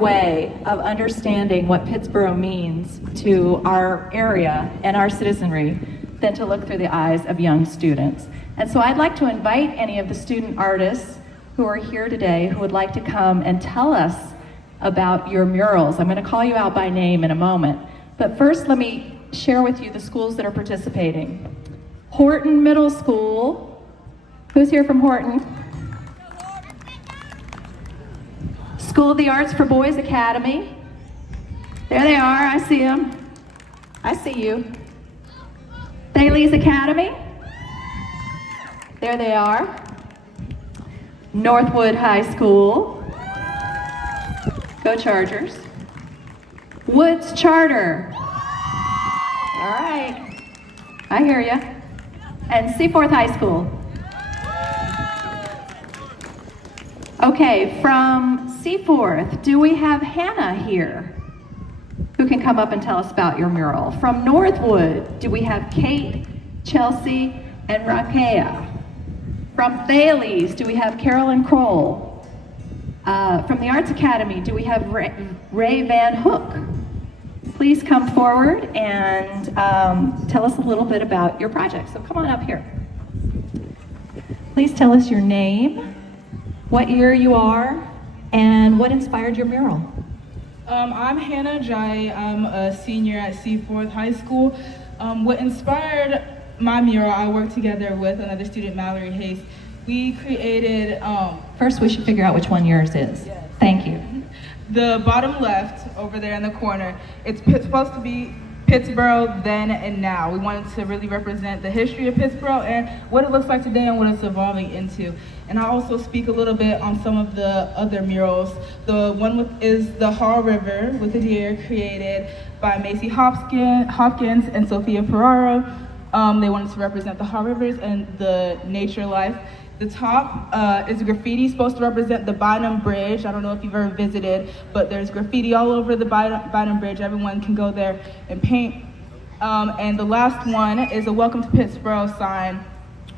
way of understanding what Pittsboro means to our area and our citizenry than to look through the eyes of young students. And so I'd like to invite any of the student artists who are here today who would like to come and tell us about your murals. I'm going to call you out by name in a moment. But first, let me share with you the schools that are participating. Horton Middle School. Who's here from Horton? School of the Arts for Boys Academy. There they are, I see them. I see you. Thaley's Academy. There they are. Northwood High School. Go Chargers. Woods Charter. All right, I hear you. And Seaforth High School. Okay, from Seaforth, do we have Hannah here who can come up and tell us about your mural? From Northwood, do we have Kate, Chelsea, and Rakea? From Thaley's, do we have Carolyn Kroll? From the Arts Academy, do we have Ray Van Hook? Please come forward and tell us a little bit about your project. So come on up here. Please tell us your name, what year you are, and what inspired your mural. I'm Hannah Jai. I'm a senior at Seaforth High School. What inspired my mural, I worked together with another student, Mallory Hayes. We created... First, we should figure out which one yours is. Yes. Thank you. The bottom left, over there in the corner, it's supposed to be Pittsboro then and now. We wanted to really represent the history of Pittsboro and what it looks like today and what it's evolving into. And I also speak a little bit on some of the other murals. The one is the Haw River with a deer, created by Macy Hopkins and Sophia Ferraro. They wanted to represent the Haw Rivers and the nature life. The top is graffiti supposed to represent the Bynum Bridge. I don't know if you've ever visited, but there's graffiti all over the Bynum Bridge. Everyone can go there and paint. And the last one is a Welcome to Pittsboro sign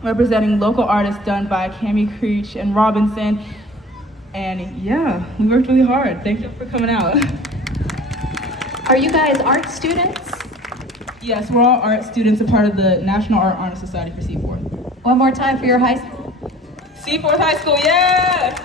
representing local artists done by Cami Creech and Robinson. And yeah, we worked really hard. Thank you for coming out. Are you guys art students? Yes, we're all art students, a part of the National Art Honor Society for Seaforth. One more time for your high school. Seaforth High School, yeah!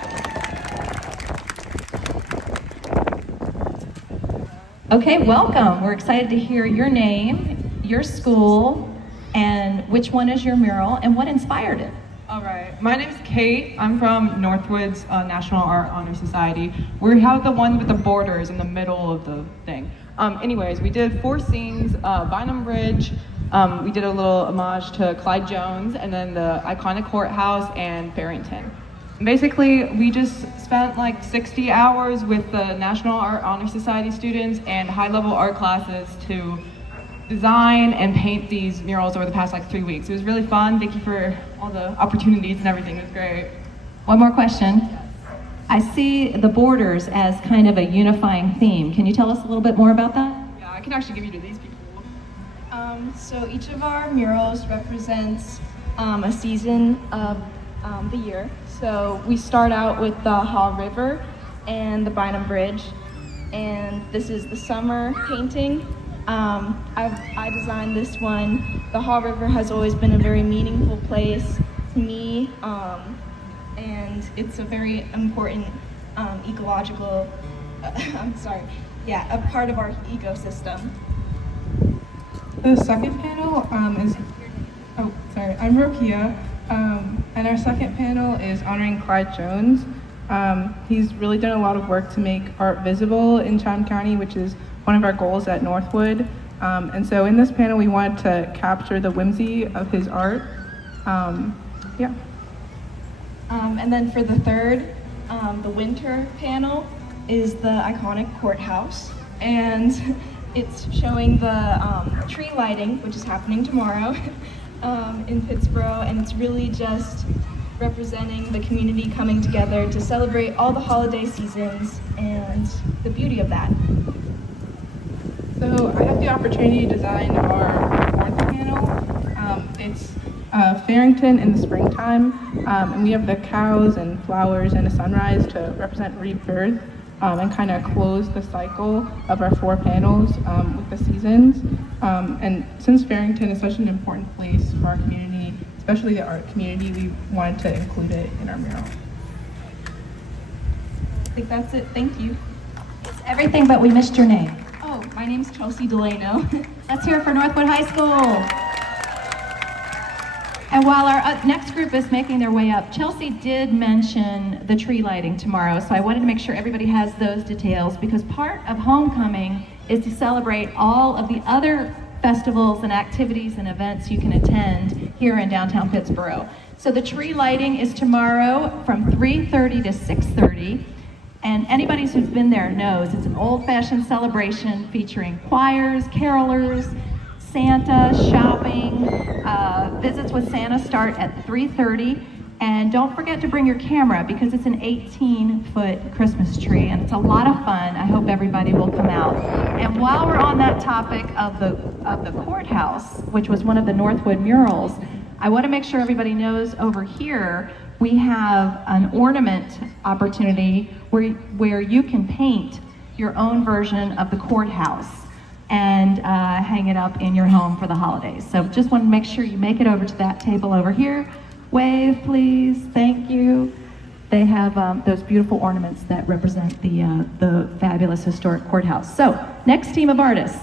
Okay, welcome. We're excited to hear your name, your school, and which one is your mural, and what inspired it. All right, my name's Kate. I'm from Northwood's National Art Honor Society. We have the one with the borders in the middle of the thing. Anyways, we did 4 scenes, Bynum Bridge, we did a little homage to Clyde Jones, and then the iconic courthouse and Farrington. Basically, we just spent like 60 hours with the National Art Honor Society students and high-level art classes to design and paint these murals over the past like 3 weeks. It was really fun. Thank you for all the opportunities and everything. It was great. One more question. I see the borders as kind of a unifying theme. Can you tell us a little bit more about that? Yeah, I can actually give you to these people. So each of our murals represents a season of the year. So we start out with the Haw River and the Bynum Bridge, and this is the summer painting. I designed this one. The Haw River has always been a very meaningful place to me, and it's a very important ecological, a part of our ecosystem. The second panel I'm Rokia, and our second panel is honoring Clyde Jones. He's really done a lot of work to make art visible in Chatham County, which is one of our goals at Northwood. And so in this panel, we wanted to capture the whimsy of his art. And then for the third, the winter panel is the iconic courthouse. And it's showing the tree lighting, which is happening tomorrow in Pittsboro. And it's really just representing the community coming together to celebrate all the holiday seasons and the beauty of that. So I had the opportunity to design our fourth panel. It's Farrington in the springtime, and we have the cows and flowers and a sunrise to represent rebirth. and kind of close the cycle of our 4 panels with the seasons. And since Farrington is such an important place for our community, especially the art community, we wanted to include it in our mural. I think that's it. Thank you. It's everything, but we missed your name. Oh, my name's Chelsea Delano. Let's hear it for Northwood High School. And while our next group is making their way up, Chelsea did mention the tree lighting tomorrow, so I wanted to make sure everybody has those details, because part of Homecoming is to celebrate all of the other festivals and activities and events you can attend here in downtown Pittsboro. So the tree lighting is tomorrow from 3:30 to 6:30. And anybody who's been there knows it's an old-fashioned celebration featuring choirs, carolers, Santa, shopping. Visits with Santa start at 3:30. And don't forget to bring your camera, because it's an 18-foot Christmas tree, and it's a lot of fun. I hope everybody will come out. And while we're on that topic of the courthouse, which was one of the Northwood murals, I want to make sure everybody knows over here we have an ornament opportunity where you can paint your own version of the courthouse and hang it up in your home for the holidays. So just want to make sure you make it over to that table over here. Wave, please. Thank you. They have those beautiful ornaments that represent the fabulous historic courthouse. So, next team of artists.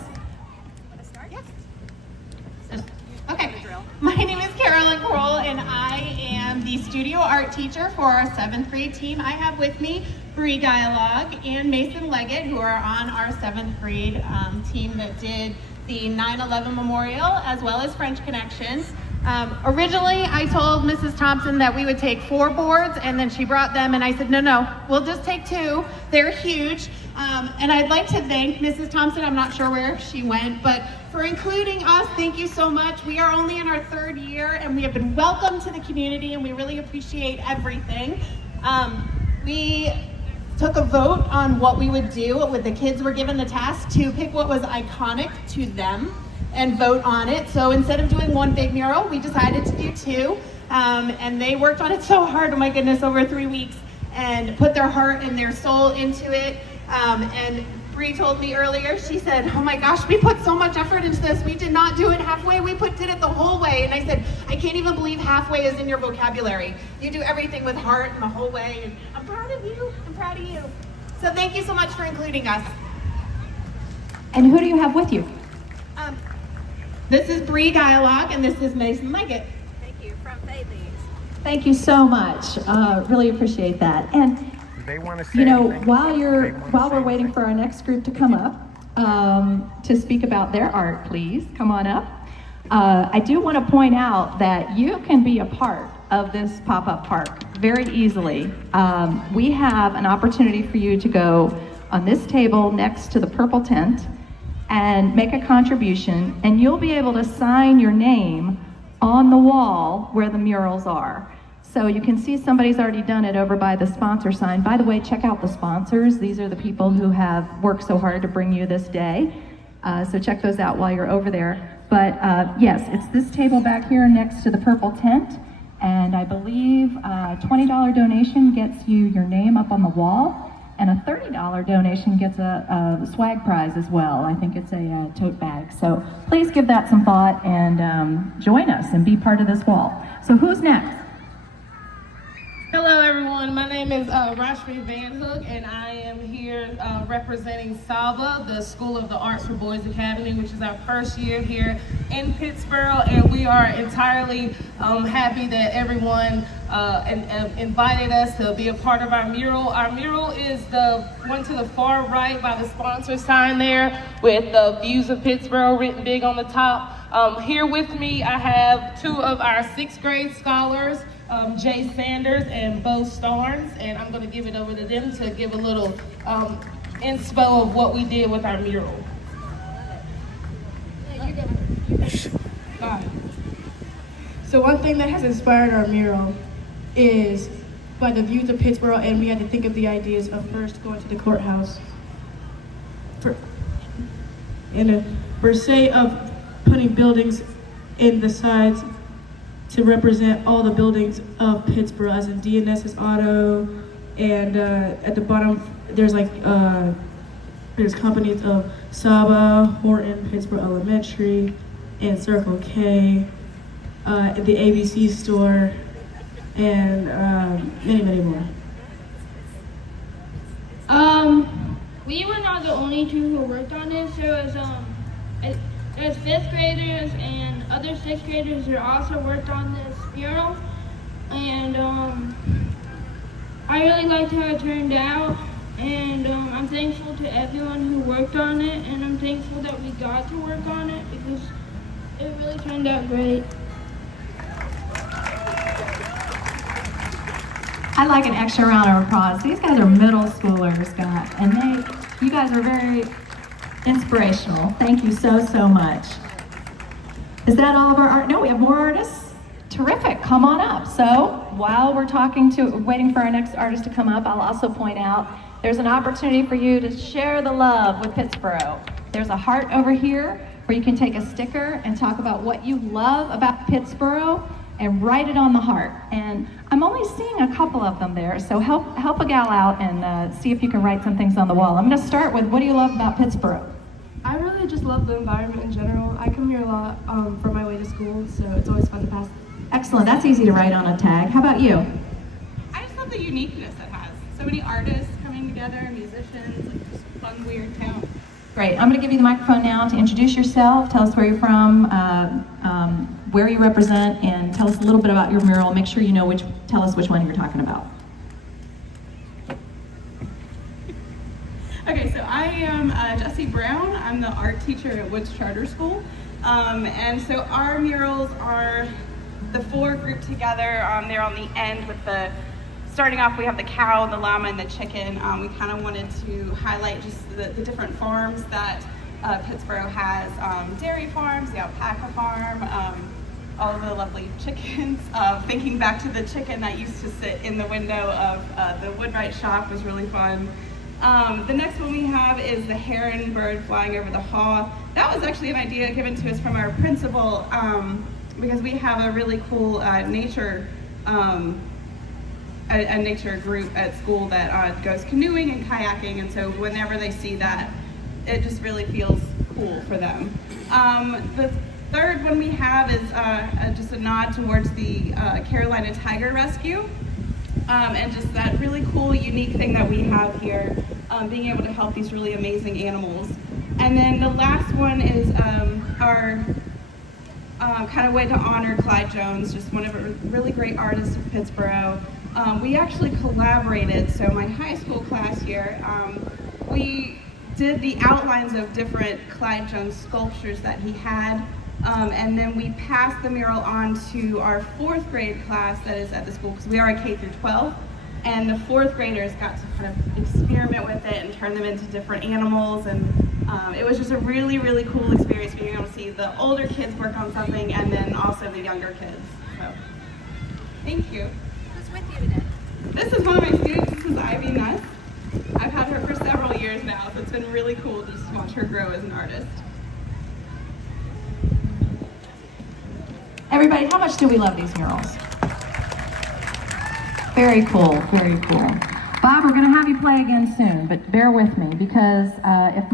Want to start? Yes. Okay. My name is Carolyn Kroll, and I am the studio art teacher for our 7th grade team. I have with me Bree Dialogue and Mason Leggett, who are on our 7th grade team that did the 9/11 Memorial, as well as French Connections. Originally, I told Mrs. Thompson that we would take 4 boards, and then she brought them, and I said, no, we'll just take 2. They're huge. And I'd like to thank Mrs. Thompson. I'm not sure where she went, but for including us, thank you so much. We are only in our 3rd year, and we have been welcomed to the community, and we really appreciate everything. We took a vote on what we would do. The kids were given the task to pick what was iconic to them and vote on it. So instead of doing 1 big mural, we decided to do 2. And they worked on it so hard, oh my goodness, over 3 weeks, and put their heart and their soul into it. And Bree told me earlier, she said, oh my gosh, we put so much effort into this. We did not do it halfway, we did it the whole way. And I said, I can't even believe halfway is in your vocabulary. You do everything with heart and the whole way, and I'm proud of you, I'm proud of you. So thank you so much for including us. And who do you have with you? This is Bree Dialogue, and this is Mason Leggett. Thank you, from Thaley. Thank you so much. Really appreciate that. And They want to say you know, anything? while They wanna we're say waiting anything? for our next group to come up to speak about their art, please come on up. I do want to point out that you can be a part of this pop-up park very easily. We have an opportunity for you to go on this table next to the purple tent and make a contribution, and you'll be able to sign your name on the wall where the murals are. So you can see somebody's already done it over by the sponsor sign. By the way, check out the sponsors. These are the people who have worked so hard to bring you this day. So check those out while you're over there. But yes, it's this table back here next to the purple tent. And I believe a $20 donation gets you your name up on the wall. And a $30 donation gets a swag prize as well. I think it's a tote bag. So please give that some thought and join us and be part of this wall. So who's next? Hello everyone, my name is Rashmi Van Hook, and I am here representing SALVA, the School of the Arts for Boys Academy, which is our first year here in Pittsboro, and we are entirely happy that everyone invited us to be a part of our mural. Our mural is the one to the far right by the sponsor sign there with the views of Pittsboro written big on the top. Here with me I have 2 of our 6th grade scholars, Jay Sanders and Bo Starnes, and I'm going to give it over to them to give a little inspo of what we did with our mural. So one thing that has inspired our mural is by the views of Pittsboro, and we had to think of the ideas of first going to the courthouse. And a per se of putting buildings in the sides to represent all the buildings of Pittsboro, as in DNS's Auto, and at the bottom there's companies of Saba, Horton, Pittsboro Elementary, and Circle K, the ABC store, and many, many more. We were not the only two who worked on this. There's fifth graders and other sixth graders who also worked on this mural. And I really liked how it turned out. And I'm thankful to everyone who worked on it. And I'm thankful that we got to work on it because it really turned out great. I'd like an extra round of applause. These guys are middle schoolers, and you guys are very inspirational. Thank you so, so much. Is that all of our art? No, we have more artists. Terrific, come on up. So while we're waiting for our next artist to come up, I'll also point out there's an opportunity for you to share the love with Pittsboro. There's a heart over here where you can take a sticker and talk about what you love about Pittsboro and write it on the heart. And I'm only seeing a couple of them there, so help a gal out and see if you can write some things on the wall. I'm gonna start with, what do you love about Pittsboro? I really just love the environment in general. I come here a lot for my way to school, so it's always fun to pass. Excellent, that's easy to write on a tag. How about you? I just love the uniqueness it has. So many artists coming together, musicians, like just fun, weird town. Great, I'm gonna give you the microphone now to introduce yourself, tell us where you're from, where you represent, and tell us a little bit about your mural. Make sure you know tell us which one you're talking about. Okay, so I am Jessie Brown. I'm the art teacher at Woods Charter School. And so our murals are the four grouped together. They're on the end with starting off, we have the cow, the llama, and the chicken. We kind of wanted to highlight just the different farms that Pittsboro has. Dairy farms, the alpaca farm, all of the lovely chickens. Thinking back to the chicken that used to sit in the window of the Woodwright shop was really fun. The next one we have is the heron bird flying over the Haw. That was actually an idea given to us from our principal because we have a really cool nature group at school that goes canoeing and kayaking, and so whenever they see that, it just really feels cool for them. The third one we have is just a nod towards the Carolina Tiger Rescue. And just that really cool, unique thing that we have here, being able to help these really amazing animals. And then the last one is our kind of way to honor Clyde Jones, just one of the really great artists of Pittsboro. We actually collaborated, so my high school class here, we did the outlines of different Clyde Jones sculptures that he had. And then we passed the mural on to our fourth grade class that is at the school, because we are a K through 12, and the fourth graders got to kind of experiment with it and turn them into different animals, and it was just a really, really cool experience being able to see the older kids work on something and then also the younger kids. So, thank you. Who's with you today? This is one of my students. This is Ivy Nuss. I've had her for several years now, so it's been really cool just to watch her grow as an artist. Everybody, how much do we love these murals? Very cool, very cool. Bob, we're gonna have you play again soon, but bear with me because if my